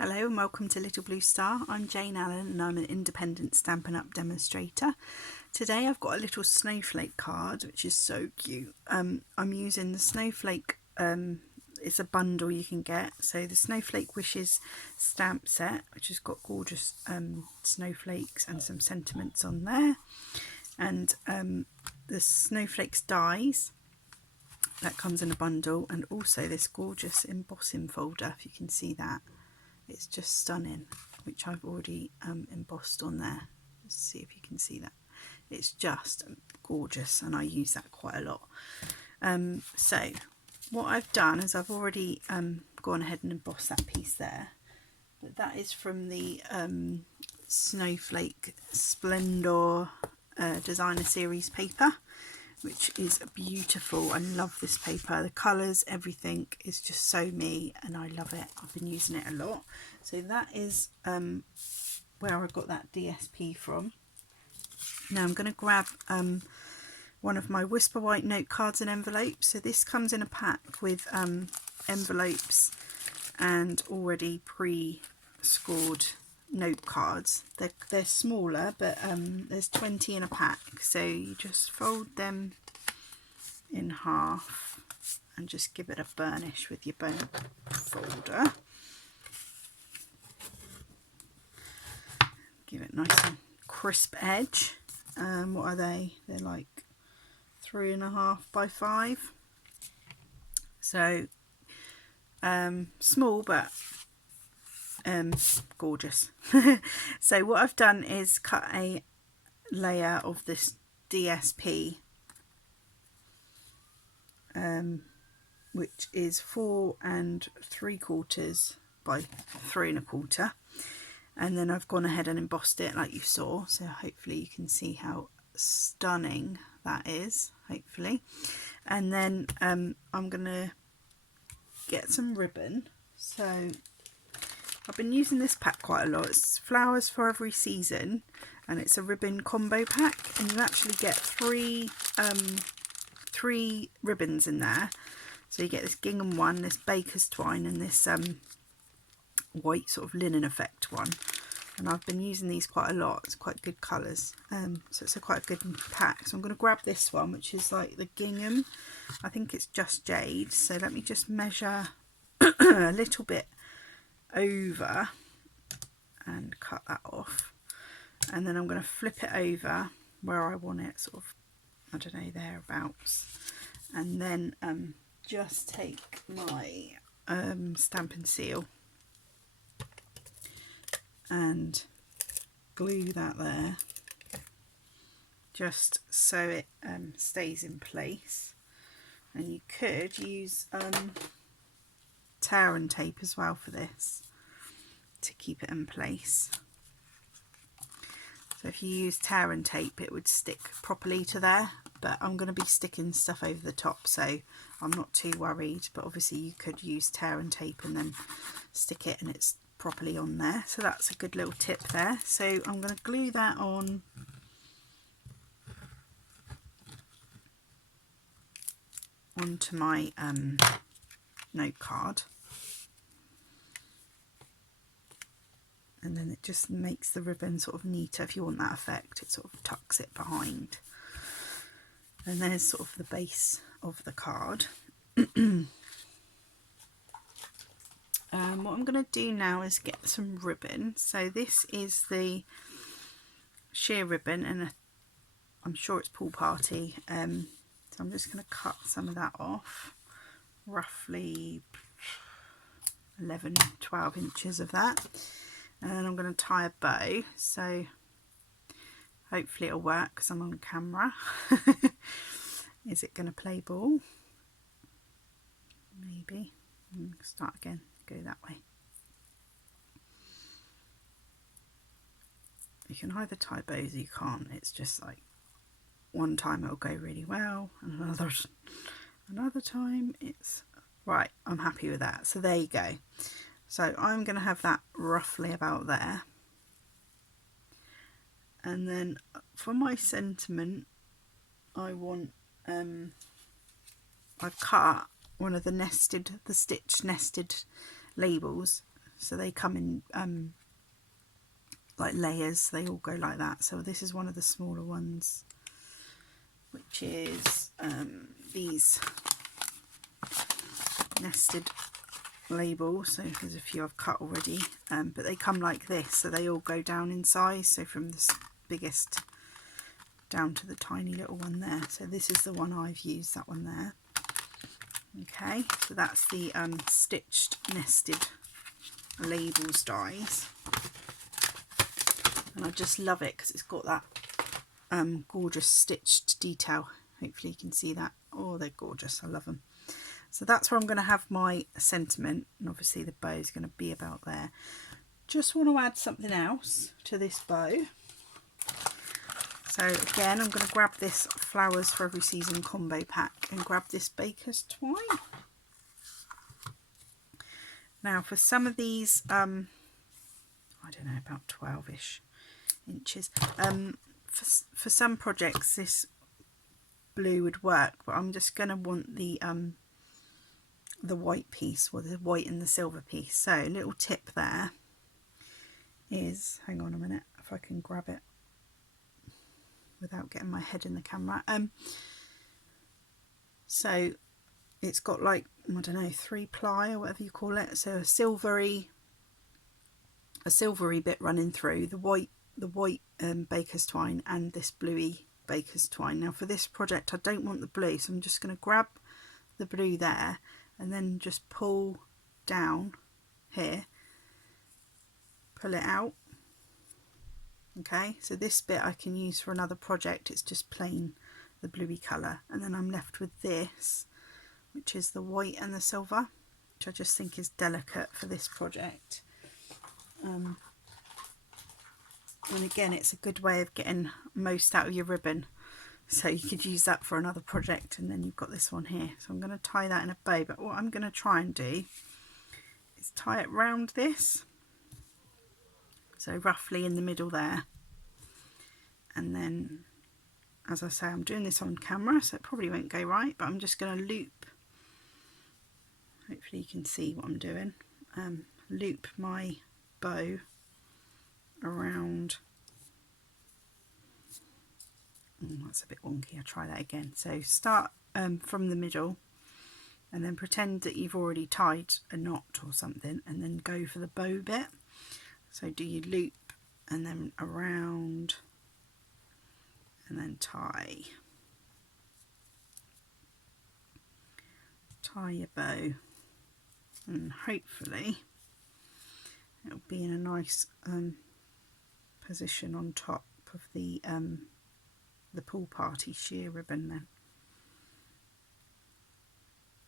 Hello and welcome to Little Blue Star. I'm Jane Allen and I'm an independent Stampin' Up! Demonstrator. Today I've got a little snowflake card which is so cute. I'm using the Snowflake, it's a bundle you can get. So the Snowflake Wishes stamp set, which has got gorgeous snowflakes and some sentiments on there. And the Snowflakes dies, that comes in a bundle, and also this gorgeous embossing folder, if you can see that. It's just stunning, which I've already embossed on there. Let's see if you can see that. It's just gorgeous and I use that quite a lot. So what I've done is I've already gone ahead and embossed that piece there. But that is from the Snowflake Splendor Designer Series paper, which is beautiful. I love this paper. The colours, everything is just so me and I love it. I've been using it a lot. So that is where I got that DSP from. Now I'm going to grab one of my Whisper White note cards and envelopes. So this comes in a pack with envelopes and already pre-scored note cards. They're smaller, but there's 20 in a pack, so you just fold them in half and just give it a burnish with your bone folder. Give it nice and crisp edge. What are they? They're like 3.5 by 5, so small but gorgeous. So what I've done is cut a layer of this DSP, which is 4 3/4 by 3 1/4, and then I've gone ahead and embossed it like you saw, so hopefully you can see how stunning that is, hopefully. And then I'm gonna get some ribbon. So I've been using this pack quite a lot. It's Flowers for Every Season, and it's a ribbon combo pack, and you actually get three ribbons in there. So you get this gingham one, this baker's twine, and this white sort of linen effect one. And I've been using these quite a lot. It's quite good colours, so it's quite a good pack. So I'm going to grab this one, which is like the gingham. I think it's just jade. So let me just measure a little bit over and cut that off, and then I'm going to flip it over where I want it, sort of, I don't know, thereabouts, and then just take my Stampin' Seal and glue that there, just so it stays in place. And you could use tear and tape as well for this to keep it in place. So if you use tear and tape, it would stick properly to there, but I'm going to be sticking stuff over the top, so I'm not too worried. But obviously you could use tear and tape and then stick it and it's properly on there. So that's a good little tip there. So I'm going to glue that on onto my note card, and then it just makes the ribbon sort of neater. If you want that effect, it sort of tucks it behind. And there's sort of the base of the card. What I'm going to do now is get some ribbon. So this is the sheer ribbon, and I'm sure it's Pool Party. So I'm just going to cut some of that off, roughly 11-12 inches of that, and I'm going to tie a bow. So hopefully it'll work because I'm on camera. Is it going to play ball? Maybe. Start again, go that way. You can either tie bows or you can't. It's just like one time it'll go really well, and another time it's right. I'm happy with that. So there you go. So I'm going to have that roughly about there. And then for my sentiment, I want I've cut one of the stitch nested labels so they come in like layers, they all go like that. So this is one of the smaller ones, which is these nested labels. So there's a few I've cut already, but they come like this, so they all go down in size, so from the biggest down to the tiny little one there. So this is the one I've used, that one there. Okay, so that's the stitched nested labels dies, and I just love it because it's got that gorgeous stitched detail. Hopefully you can see that. Oh, they're gorgeous, I love them. So that's where I'm going to have my sentiment, and obviously the bow is going to be about there. Just want to add something else to this bow. So again, I'm going to grab this Flowers for Every Season combo pack and grab this baker's twine. Now for some of these, I don't know, about 12-ish inches. For some projects this blue would work, but I'm just going to want the white piece, or the white and the silver piece. So a little tip there is, hang on a minute if I can grab it without getting my head in the camera. So it's got like, I don't know, 3-ply or whatever you call it, so a silvery bit running through the white baker's twine and this bluey baker's twine. Now for this project I don't want the blue, so I'm just going to grab the blue there and then just pull down here, pull it out. Okay, so this bit I can use for another project, it's just plain the bluey colour, and then I'm left with this, which is the white and the silver, which I just think is delicate for this project. And again, it's a good way of getting most out of your ribbon, so you could use that for another project. And then you've got this one here, so I'm going to tie that in a bow, but what I'm going to try and do is tie it round this, so roughly in the middle there. And then, as I say, I'm doing this on camera, so it probably won't go right, but I'm just going to loop, hopefully you can see what I'm doing, loop my bow around. That's a bit wonky, I'll try that again. So start from the middle, and then pretend that you've already tied a knot or something, and then go for the bow bit. So do your loop and then around, and then tie your bow, and hopefully it'll be in a nice position on top of the pool party sheer ribbon then.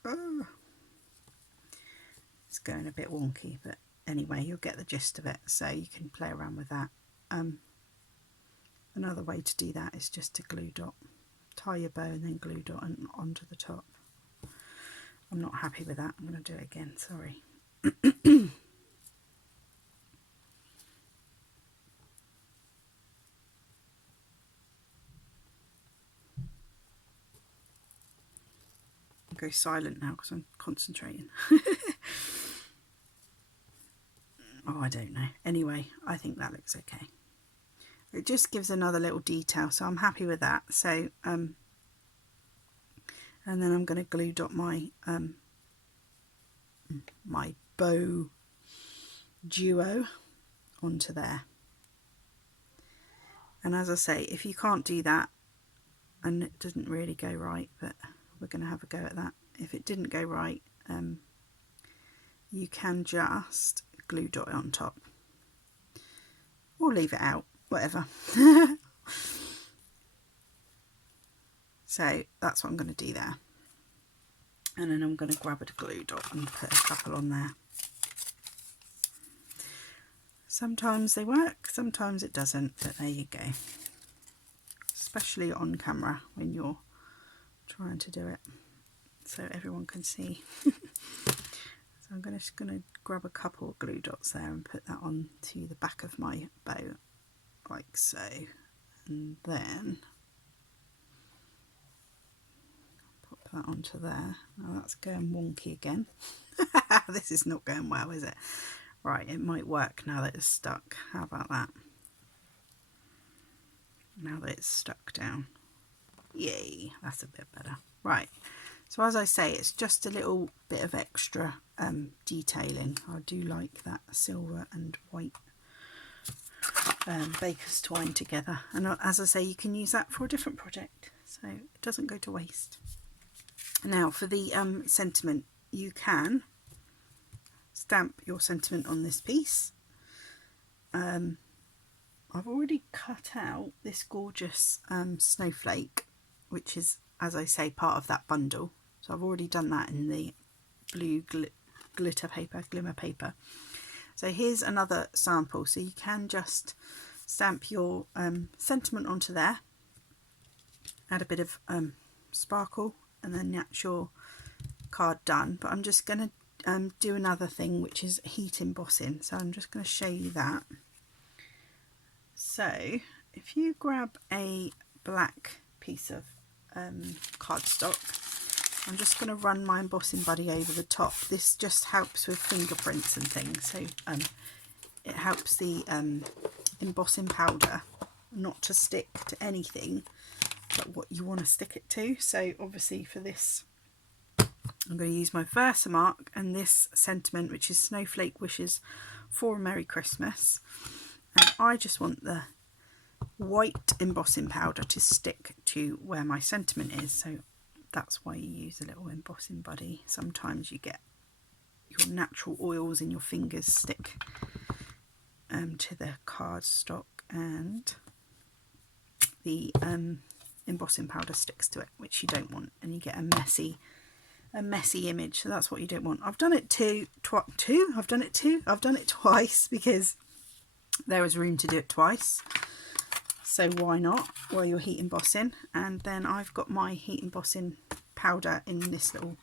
Oh, it's going a bit wonky, but anyway, you'll get the gist of it, so you can play around with that. Another way to do that is just to glue dot, tie your bow and then glue dot onto the top. I'm not happy with that, I'm going to do it again, sorry. Go silent now because I'm concentrating. Oh, I don't know. Anyway, I think that looks okay. It just gives another little detail, so I'm happy with that. So and then I'm going to glue dot my my bow duo onto there. And as I say, if you can't do that and it doesn't really go right, but we're going to have a go at that. If it didn't go right, you can just glue dot it on top, or leave it out, whatever. So that's what I'm going to do there, and then I'm going to grab a glue dot and put a couple on there. Sometimes they work, sometimes it doesn't, but there you go, especially on camera when you're trying to do it so everyone can see. So I'm just going to grab a couple of glue dots there and put that on to the back of my bow, like so, and then pop that onto there. Now that's going wonky again. This is not going well, is it? Right, it might work now that it's stuck. How about that? Now that it's stuck down. Yay, that's a bit better. Right, so as I say, it's just a little bit of extra detailing. I do like that silver and white baker's twine together, and as I say, you can use that for a different project, so it doesn't go to waste. Now for the sentiment, you can stamp your sentiment on this piece. I've already cut out this gorgeous snowflake, which is, as I say, part of that bundle. So I've already done that in the blue glimmer paper. So here's another sample. So you can just stamp your sentiment onto there, add a bit of sparkle, and then that's your card done. But I'm just going to do another thing, which is heat embossing. So I'm just going to show you that. So if you grab a black piece of cardstock, I'm just going to run my embossing buddy over the top. This just helps with fingerprints and things, so it helps the embossing powder not to stick to anything but what you want to stick it to. So obviously for this, I'm going to use my Versamark and this sentiment, which is Snowflake Wishes for a Merry Christmas. And I just want the white embossing powder to stick to where my sentiment is. So that's why you use a little embossing buddy. Sometimes you get your natural oils in your fingers stick to the cardstock, and the embossing powder sticks to it, which you don't want, and you get a messy image. So that's what you don't want. I've done it I've done it twice because there was room to do it twice, so why not while you're heat embossing. And then I've got my heat embossing powder in this little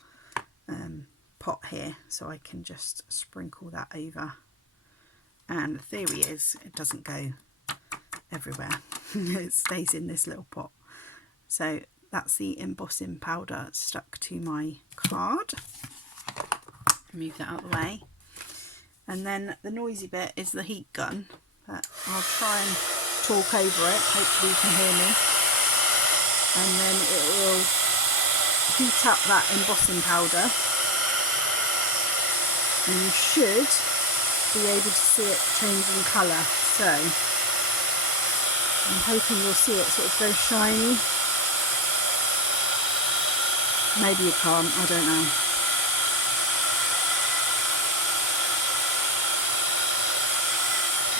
pot here, so I can just sprinkle that over, and the theory is it doesn't go everywhere. It stays in this little pot. So that's the embossing powder stuck to my card. Move that out of the way. And then the noisy bit is the heat gun, but I'll try and talk over it, hopefully you can hear me. And then it will heat up that embossing powder, and you should be able to see it changing colour. So I'm hoping you'll see it sort of go shiny. Maybe you can't, I don't know.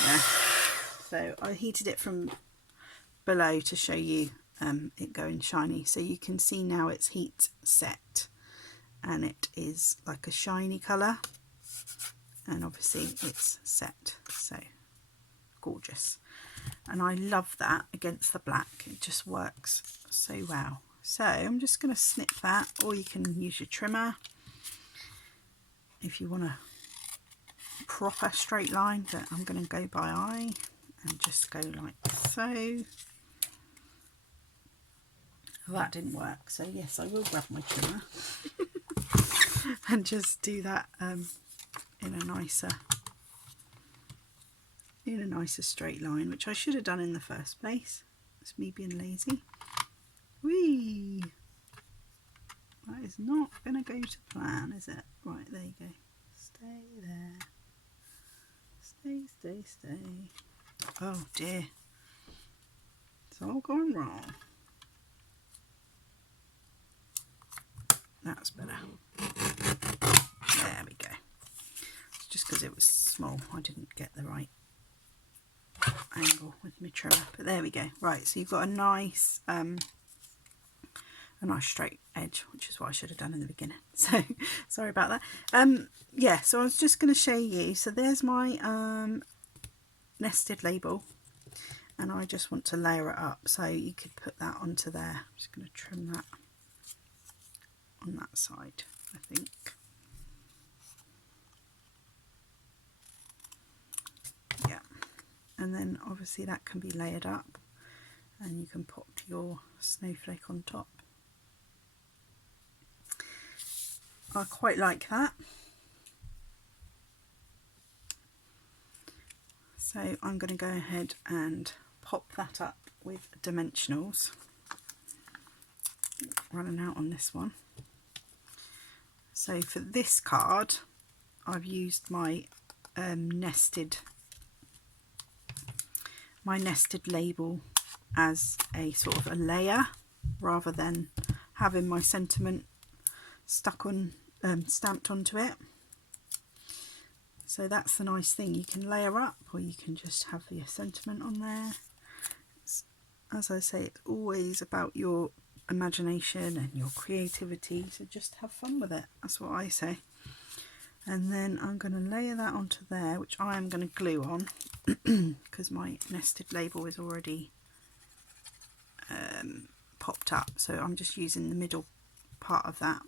Yeah, so I heated it from below to show you it going shiny. So you can see now it's heat set and it is like a shiny colour, and obviously it's set, so gorgeous. And I love that against the black, it just works so well. So I'm just going to snip that, or you can use your trimmer if you want a proper straight line, but I'm going to go by eye and just go like so. Well, that didn't work, so yes, I will grab my trimmer and just do that in a nicer straight line, which I should have done in the first place. It's me being lazy. Whee! That is not going to go to plan, is it? Right, there you go. Stay there. Stay, stay, stay. Oh dear. It's all gone wrong. That's better. There we go. It's just because it was small, I didn't get the right angle with my trimmer. But there we go. Right, so you've got a nice straight edge, which is what I should have done in the beginning. So sorry about that. Yeah, so I was just going to show you. So there's my nested label, and I just want to layer it up. So you could put that onto there. I'm just going to trim that on that side, I think. Yeah, and then obviously that can be layered up, and you can put your snowflake on top. I quite like that. So I'm going to go ahead and pop that up with dimensionals. Running out on this one. So for this card I've used my nested label as a sort of a layer rather than having my sentiment stuck on stamped onto it. So that's the nice thing, you can layer up or you can just have your sentiment on there. As I say, it's always about your imagination and your creativity, so just have fun with it, that's what I say. And then I'm going to layer that onto there, which I am going to glue on because my nested label is already popped up, so I'm just using the middle part of that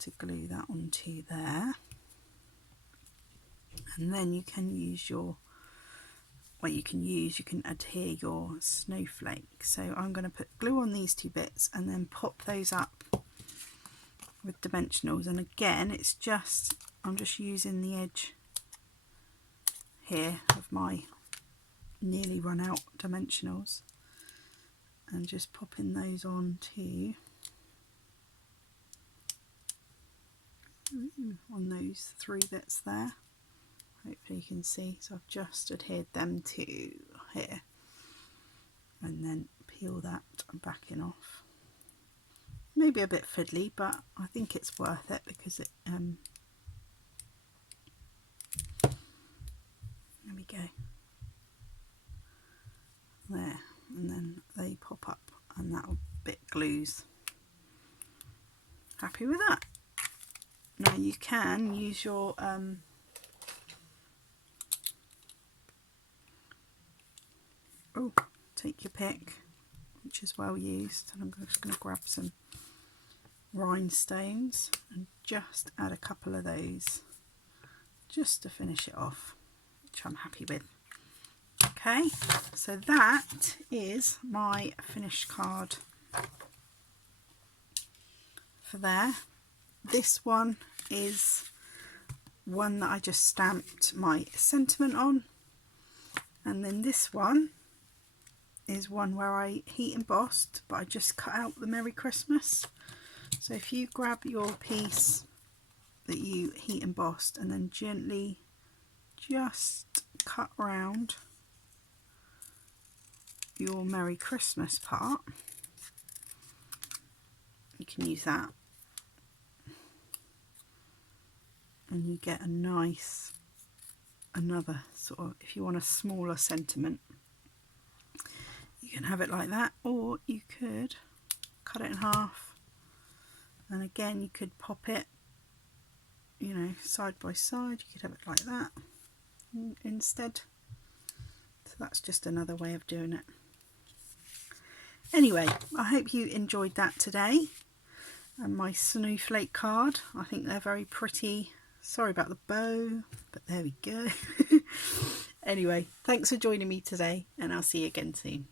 to glue that onto there. And then you can use your, well, you can adhere your snowflake. So I'm going to put glue on these two bits and then pop those up with dimensionals. And again, it's just, I'm just using the edge here of my nearly run out dimensionals and just popping those on too on those three bits there. Hopefully you can see, so I've just adhered them to here and then peel that backing off. Maybe a bit fiddly, but I think it's worth it because it there we go, there, and then they pop up and that bit glues. Happy with that? Now you can use your take your pick, which is well used, and I'm just going to grab some rhinestones and just add a couple of those just to finish it off, which I'm happy with. Okay, so that is my finished card for there. This one is one that I just stamped my sentiment on, and then this one is one where I heat embossed, but I just cut out the Merry Christmas. So if you grab your piece that you heat embossed and then gently just cut around your Merry Christmas part, you can use that and you get a nice, another sort of, if you want a smaller sentiment, you can have it like that, or you could cut it in half and again you could pop it, you know, side by side. You could have it like that instead. So that's just another way of doing it. Anyway, I hope you enjoyed that today, and my snowflake card. I think they're very pretty. Sorry about the bow, but there we go. Anyway, thanks for joining me today, and I'll see you again soon.